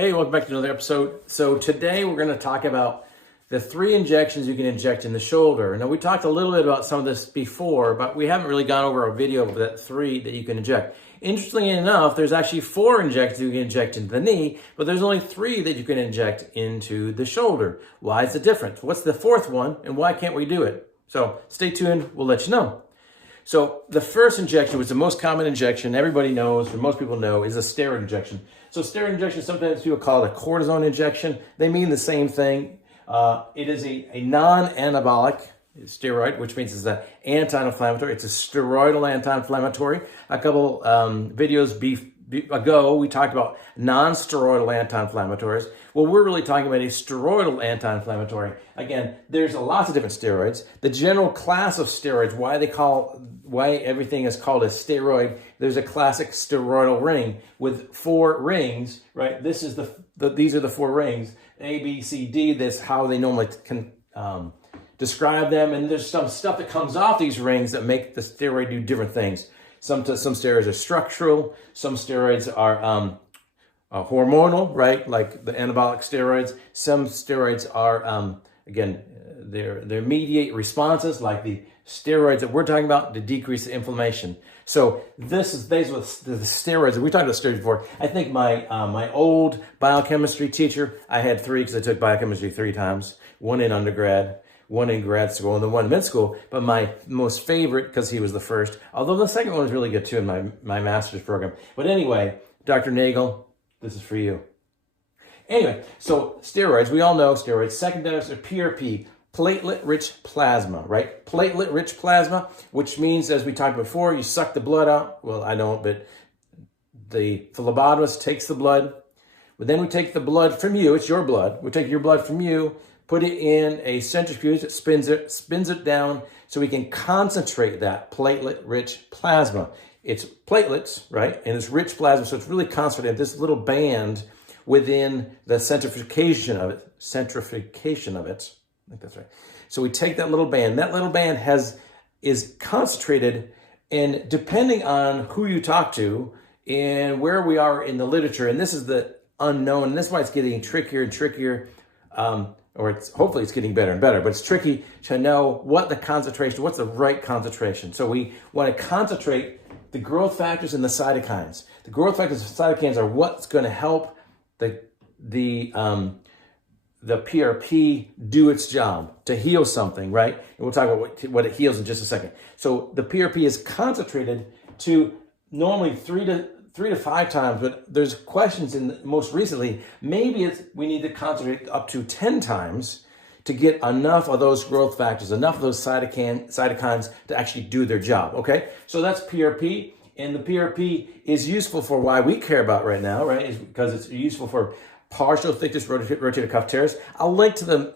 Hey, welcome back to another episode. So today we're going to talk about the 3 injections you can inject in the shoulder. Now we talked a little bit about some of this before, but we haven't really gone over a video of that 3 that you can inject. Interestingly enough, there's actually 4 injections you can inject into the knee, but there's only 3 that you can inject into the shoulder. Why is the difference? What's the 4th one, and why can't we do it? So stay tuned, we'll let you know. So the first injection, was the most common injection, everybody knows, or most people know, is a steroid injection. So steroid injection, sometimes people call it a cortisone injection. They mean the same thing. It is a non-anabolic steroid, which means it's an anti-inflammatory. It's a steroidal anti-inflammatory. A couple videos ago, we talked about non-steroidal anti-inflammatories. Well, we're really talking about a steroidal anti-inflammatory. Again, there's lots of different steroids. The general class of steroids, why everything is called a steroid, there's a classic steroidal ring with 4 rings, right? This is these are the 4 rings, A, B, C, D. That's how they normally can describe them. And there's some stuff that comes off these rings that make the steroid do different things. Some steroids are structural. Some steroids are hormonal, right? Like the anabolic steroids. Some steroids are, again, they mediate responses, like the steroids that we're talking about to decrease the inflammation. So these are the steroids. We talked about steroids before. I think my old biochemistry teacher, I had 3 because I took biochemistry 3 times. 1 in undergrad, 1 in grad school, and then 1 in mid school. But my most favorite, because he was the first, although the second one was really good too in my master's program. But anyway, Dr. Nagel, this is for you. Anyway, so steroids, we all know steroids. Secondaries are PRP, platelet-rich plasma, right? Platelet-rich plasma, which means, as we talked before, you suck the blood out. Well, I don't, but the phlebotomist takes the blood. But then we take the blood from you. It's your blood. We take your blood from you, put it in a centrifuge that spins it down so we can concentrate that platelet-rich plasma. It's platelets, right? And it's rich plasma, so it's really concentrated. This little band within the centrifugation of it. I think that's right. So we take that little band. That little band is concentrated, and depending on who you talk to and where we are in the literature, and this is the unknown, and this is why it's getting trickier and trickier, hopefully it's getting better and better, but it's tricky to know what the concentration, what's the right concentration. So we want to concentrate the growth factors and the cytokines. The growth factors and cytokines are what's going to help the PRP do its job to heal something, right? And we'll talk about what it heals in just a second. So the PRP is concentrated to normally 3 to 5 times, but there's questions most recently, maybe we need to concentrate up to 10 times to get enough of those growth factors, enough of those cytokines to actually do their job, okay? So that's PRP, and the PRP is useful for why we care about right now, right? Is because it's useful for partial thickness rotator cuff tears. I'll link to the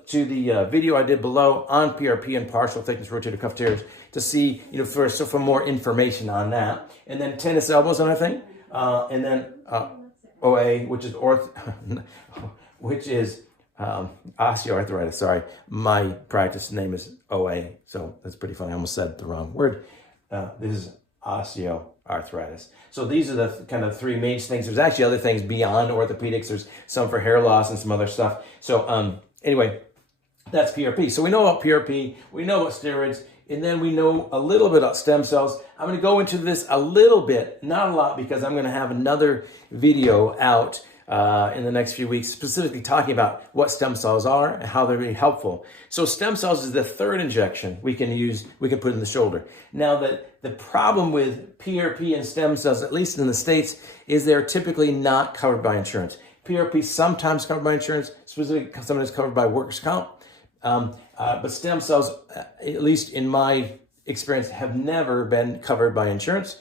video I did below on PRP and partial thickness rotator cuff tears to see, for more information on that. And then tennis elbows, another thing. And then OA, which is osteoarthritis. Sorry, my practice name is OA, so that's pretty funny. I almost said the wrong word. This is osteoarthritis. So these are the kind of 3 main things. There's actually other things beyond orthopedics. There's some for hair loss and some other stuff. So anyway, that's PRP. So we know about PRP, we know about steroids, and then we know a little bit about stem cells. I'm going to go into this a little bit, not a lot, because I'm going to have another video out in the next few weeks, specifically talking about what stem cells are and how they're really helpful. So stem cells is the 3rd injection we can put in the shoulder. Now, the problem with PRP and stem cells, at least in the States, is they're typically not covered by insurance. PRP sometimes covered by insurance, specifically sometimes covered by workers' comp. But stem cells, at least in my experience, have never been covered by insurance.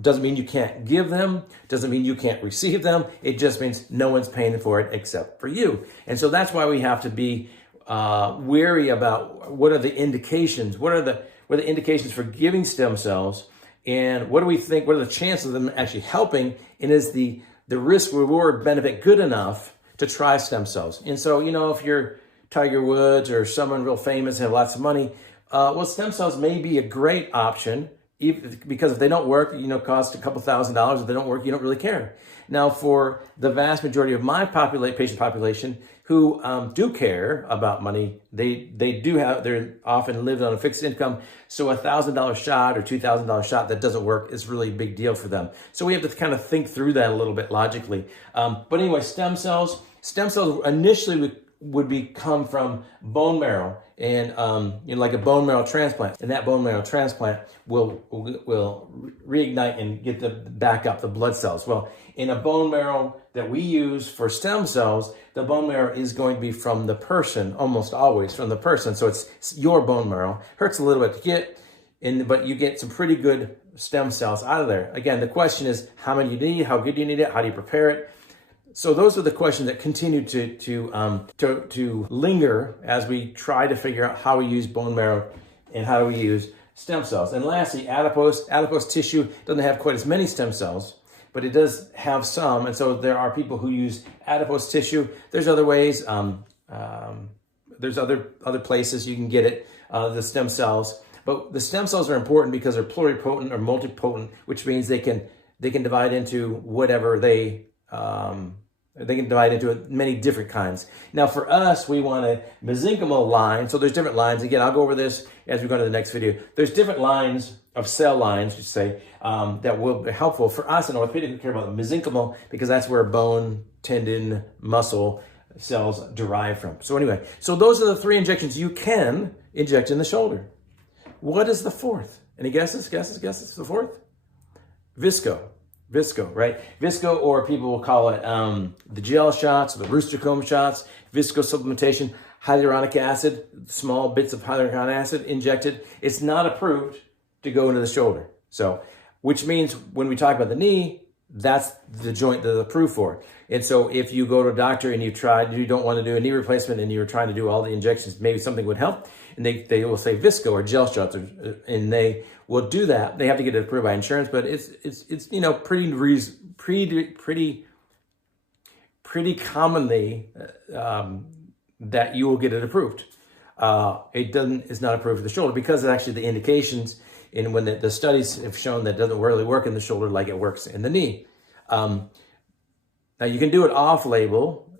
Doesn't mean you can't give them, doesn't mean you can't receive them. It just means no one's paying for it except for you. And so that's why we have to be wary about what are the indications, what are the indications for giving stem cells, and what do we think, what are the chances of them actually helping, and is the risk reward benefit good enough to try stem cells? And so, if you're Tiger Woods or someone real famous and have lots of money, well, stem cells may be a great option because if they don't work, cost a couple $1,000s. If they don't work, you don't really care. Now, for the vast majority of my patient population who do care about money, they're often lived on a fixed income. So $1,000 shot or $2,000 shot that doesn't work is really a big deal for them. So we have to kind of think through that a little bit logically. But anyway, stem cells initially would come from bone marrow, and like a bone marrow transplant, and that bone marrow transplant will reignite and get back up the blood cells. Well, in a bone marrow that we use for stem cells, the bone marrow is going to be from the person, almost always from the person. So it's your bone marrow. Hurts a little bit to get, but you get some pretty good stem cells out of there. Again, the question is how many you need, how good do you need it, how do you prepare it? So those are the questions that continue to linger as we try to figure out how we use bone marrow and how do we use stem cells. And lastly, adipose tissue doesn't have quite as many stem cells, but it does have some. And so there are people who use adipose tissue. There's other ways. There's other places you can get it, the stem cells. But the stem cells are important because they're pluripotent or multipotent, which means they can divide into whatever they can divide into many different kinds. Now for us, we want a mesenchymal line. So there's different lines. Again, I'll go over this as we go to the next video. There's different lines of cell lines, just say, that will be helpful for us in orthopedic. We care about the mesenchymal because that's where bone, tendon, muscle cells derive from. So anyway, so those are the 3 injections you can inject in the shoulder. What is the 4th? Any guesses? The 4th? VSCO, right? VSCO, or people will call it the gel shots, the rooster comb shots, VSCO supplementation, hyaluronic acid, small bits of hyaluronic acid injected. It's not approved to go into the shoulder. So, which means when we talk about the knee, that's the joint that's approved for. And so if you go to a doctor and you don't want to do a knee replacement and you're trying to do all the injections, maybe something would help. And they will say VSCO or gel shots, and they will do that. They have to get it approved by insurance, but it's pretty commonly that you will get it approved. It's not approved for the shoulder because it's actually the indications. And when the studies have shown that it doesn't really work in the shoulder like it works in the knee. Now you can do it off-label.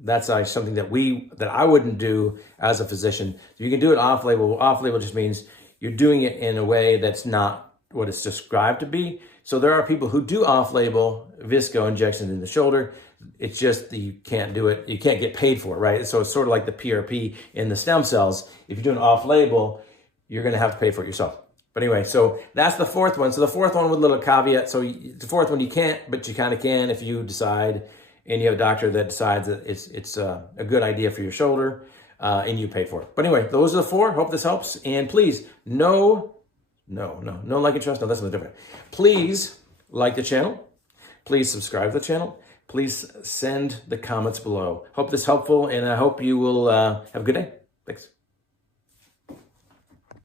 That's something that I wouldn't do as a physician. You can do it off-label. Off-label just means you're doing it in a way that's not what it's described to be. So there are people who do off-label VSCO injections in the shoulder. It's just that you can't do it. You can't get paid for it, right? So it's sort of like the PRP in the stem cells. If you're doing off-label, you're going to have to pay for it yourself. But anyway, so that's the 4th one. So the 4th one with a little caveat. So the 4th one you can't, but you kind of can if you decide, and you have a doctor that decides that it's a good idea for your shoulder, and you pay for it. But anyway, those are the 4. Hope this helps. And please, no like and trust. No, that's something different. Please like the channel. Please subscribe to the channel. Please send the comments below. Hope this is helpful, and I hope you will have a good day. Thanks.